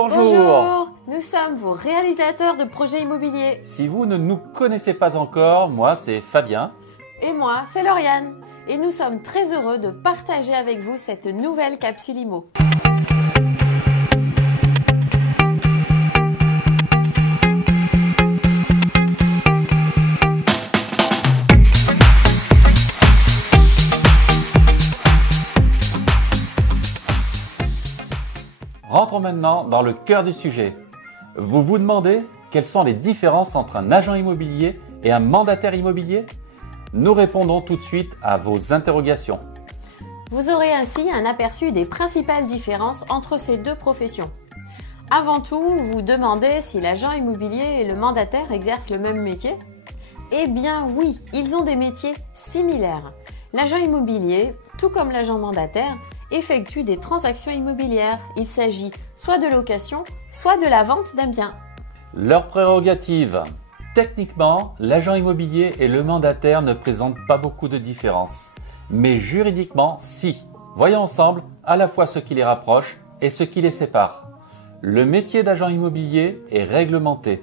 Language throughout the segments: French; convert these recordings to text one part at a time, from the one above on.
Bonjour. Nous sommes vos réalisateurs de projets immobiliers. Si vous ne nous connaissez pas encore, moi c'est Fabien. Et moi, c'est Lauriane. Et nous sommes très heureux de partager avec vous cette nouvelle capsule IMO. Rentrons maintenant dans le cœur du sujet. Vous vous demandez quelles sont les différences entre un agent immobilier et un mandataire immobilier? Nous répondons tout de suite à vos interrogations. Vous aurez ainsi un aperçu des principales différences entre ces deux professions. Avant tout, vous vous demandez si l'agent immobilier et le mandataire exercent le même métier? Eh bien oui, ils ont des métiers similaires. L'agent immobilier, tout comme l'agent mandataire, effectue des transactions immobilières. Il s'agit soit de location, soit de la vente d'un bien. Leurs prérogatives. Techniquement, l'agent immobilier et le mandataire ne présentent pas beaucoup de différences. Mais juridiquement, si. Voyons ensemble à la fois ce qui les rapproche et ce qui les sépare. Le métier d'agent immobilier est réglementé.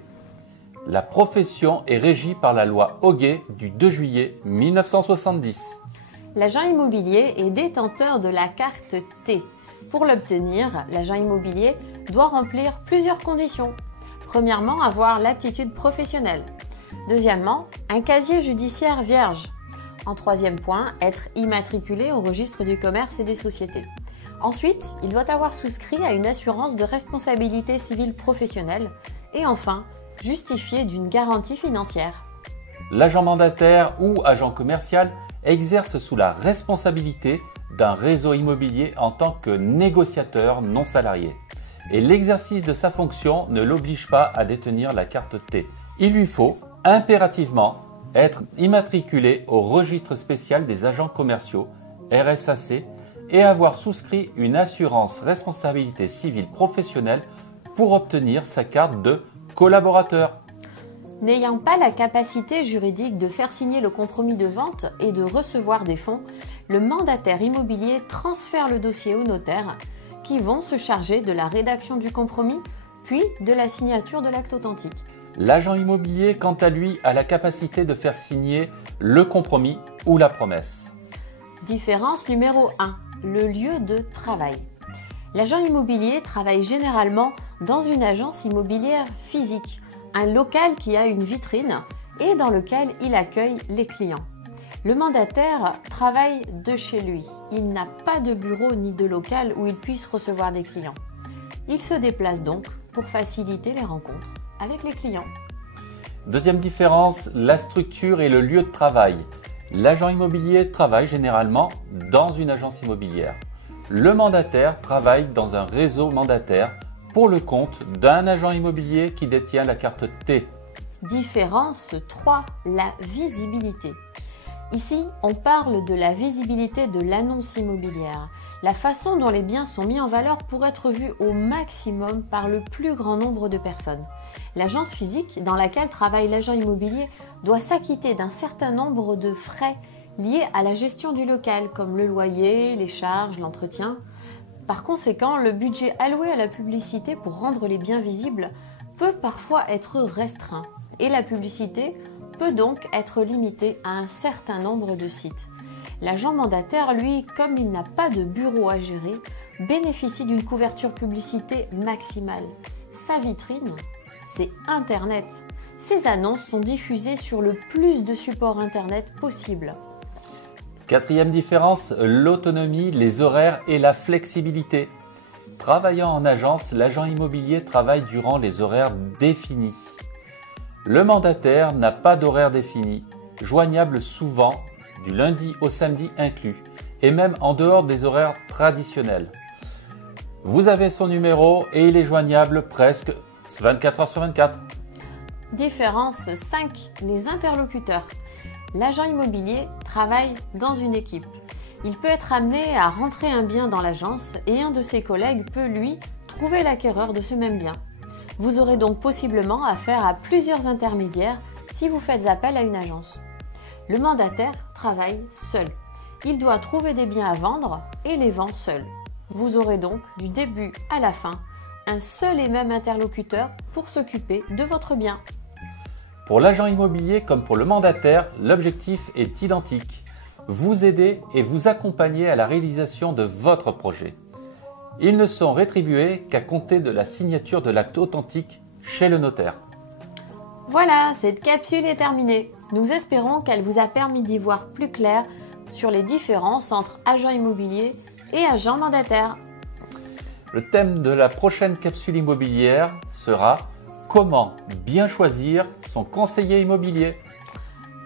La profession est régie par la loi Hoguet du 2 juillet 1970. L'agent immobilier est détenteur de la carte T. Pour l'obtenir, l'agent immobilier doit remplir plusieurs conditions. Premièrement, avoir l'aptitude professionnelle. Deuxièmement, un casier judiciaire vierge. En troisième point, être immatriculé au registre du commerce et des sociétés. Ensuite, il doit avoir souscrit à une assurance de responsabilité civile professionnelle. Et enfin, justifier d'une garantie financière. L'agent mandataire ou agent commercial exerce sous la responsabilité d'un réseau immobilier en tant que négociateur non salarié. Et l'exercice de sa fonction ne l'oblige pas à détenir la carte T. Il lui faut impérativement être immatriculé au registre spécial des agents commerciaux, RSAC, et avoir souscrit une assurance responsabilité civile professionnelle pour obtenir sa carte de collaborateur. N'ayant pas la capacité juridique de faire signer le compromis de vente et de recevoir des fonds, le mandataire immobilier transfère le dossier au notaire qui vont se charger de la rédaction du compromis puis de la signature de l'acte authentique. L'agent immobilier, quant à lui, a la capacité de faire signer le compromis ou la promesse. Différence numéro 1, le lieu de travail. L'agent immobilier travaille généralement dans une agence immobilière physique, un local qui a une vitrine et dans lequel il accueille les clients. Le mandataire travaille de chez lui. Il n'a pas de bureau ni de local où il puisse recevoir des clients. Il se déplace donc pour faciliter les rencontres avec les clients. Deuxième différence, la structure et le lieu de travail. L'agent immobilier travaille généralement dans une agence immobilière. Le mandataire travaille dans un réseau mandataire pour le compte d'un agent immobilier qui détient la carte T. Différence 3, la visibilité. Ici, on parle de la visibilité de l'annonce immobilière, la façon dont les biens sont mis en valeur pour être vus au maximum par le plus grand nombre de personnes. L'agence physique dans laquelle travaille l'agent immobilier doit s'acquitter d'un certain nombre de frais liés à la gestion du local, comme le loyer, les charges, l'entretien. Par conséquent, le budget alloué à la publicité pour rendre les biens visibles peut parfois être restreint et la publicité peut donc être limitée à un certain nombre de sites. L'agent mandataire, lui, comme il n'a pas de bureau à gérer, bénéficie d'une couverture publicité maximale. Sa vitrine, c'est Internet. Ses annonces sont diffusées sur le plus de supports Internet possible. Quatrième différence, l'autonomie, les horaires et la flexibilité. Travaillant en agence, l'agent immobilier travaille durant les horaires définis. Le mandataire n'a pas d'horaire défini, joignable souvent du lundi au samedi inclus, et même en dehors des horaires traditionnels. Vous avez son numéro et il est joignable presque 24 heures sur 24. Différence 5, les interlocuteurs. L'agent immobilier travaille dans une équipe. Il peut être amené à rentrer un bien dans l'agence et un de ses collègues peut, lui, trouver l'acquéreur de ce même bien. Vous aurez donc possiblement affaire à plusieurs intermédiaires si vous faites appel à une agence. Le mandataire travaille seul. Il doit trouver des biens à vendre et les vend seul. Vous aurez donc, du début à la fin, un seul et même interlocuteur pour s'occuper de votre bien. Pour l'agent immobilier comme pour le mandataire, l'objectif est identique. Vous aider et vous accompagner à la réalisation de votre projet. Ils ne sont rétribués qu'à compter de la signature de l'acte authentique chez le notaire. Voilà, cette capsule est terminée. Nous espérons qu'elle vous a permis d'y voir plus clair sur les différences entre agent immobilier et agent mandataire. Le thème de la prochaine capsule immobilière sera « Comment bien choisir son conseiller immobilier ?»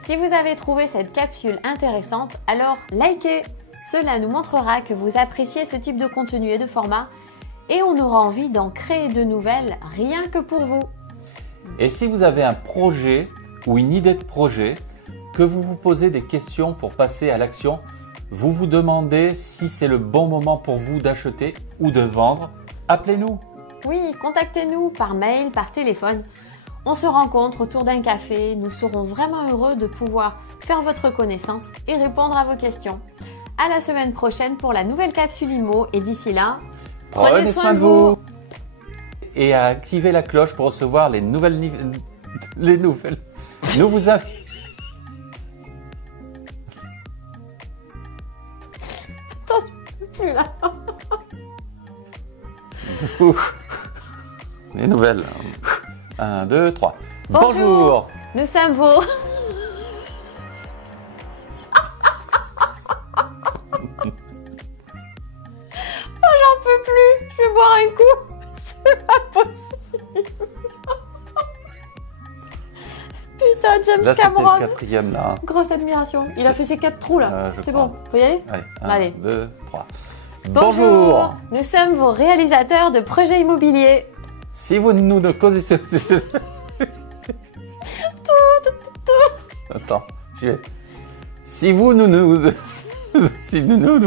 Si vous avez trouvé cette capsule intéressante, alors likez. Cela nous montrera que vous appréciez ce type de contenu et de format et on aura envie d'en créer de nouvelles rien que pour vous. Et si vous avez un projet ou une idée de projet, que vous vous posez des questions pour passer à l'action, vous vous demandez si c'est le bon moment pour vous d'acheter ou de vendre, appelez-nous. Oui, contactez-nous par mail, par téléphone. On se rencontre autour d'un café. Nous serons vraiment heureux de pouvoir faire votre connaissance et répondre à vos questions. À la semaine prochaine pour la nouvelle capsule IMO et d'ici là, prenez soin de vous. Et à activer la cloche pour recevoir les nouvelles. Nous vous invitons. Attends, je peux plus là. Les nouvelles. 1, 2, 3. Bonjour. Nous sommes vos... J'en peux plus. Je vais boire un coup. C'est pas possible. Putain, James là, Cameron. C'était le quatrième là. Grosse admiration. Il a fait ses 4 trous là. C'est bon. Faut y aller? Allez, 1, 2, 3. Bonjour. Nous sommes vos réalisateurs de projets immobiliers. Si vous nous ne connaissez... Attends, j'y vais. Si vous nous... Si nous... On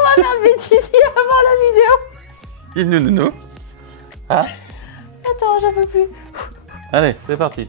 va faire le bêtisier avant la vidéo. Si nous... Hein? Attends, j'en peux plus. Allez, c'est parti.